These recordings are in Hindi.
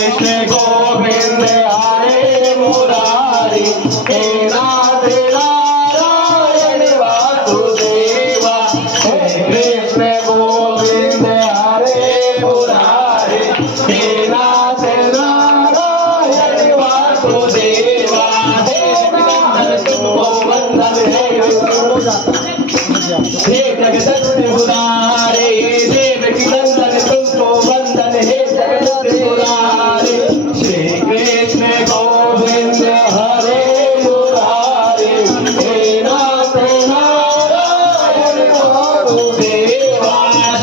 कृष्ण गोविंद हरे मुरारी हे नाथ नारायण वासुदेवा हे कृष्ण गोविंद हरे मुरारी हे नाथ नारायण वासुदेवा हे तुमको वंदन हे जगदत्त मुरारे हे देवकी नंदन तुमको वंदन हे जगदत्त मुरारे श्री कृष्ण गोविंद हरे मुरारे हे नाथ नारायण वासुदेवा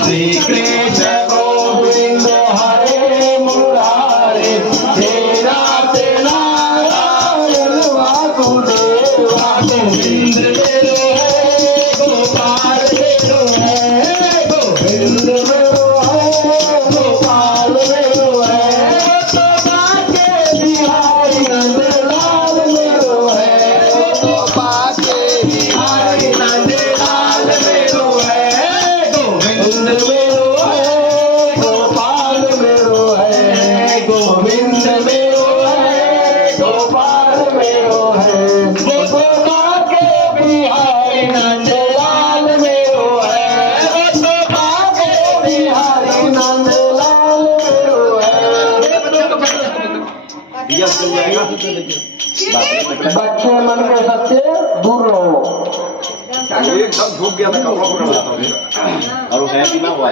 श्री कृष्ण गोविंद हरे मुरारे हे नाथ नारायण वासुदेवा गोविंद बच्चे मन के सबसे दूर रहो। एकदम धूप गया था कपड़ा पूरा और है कि ना हुआ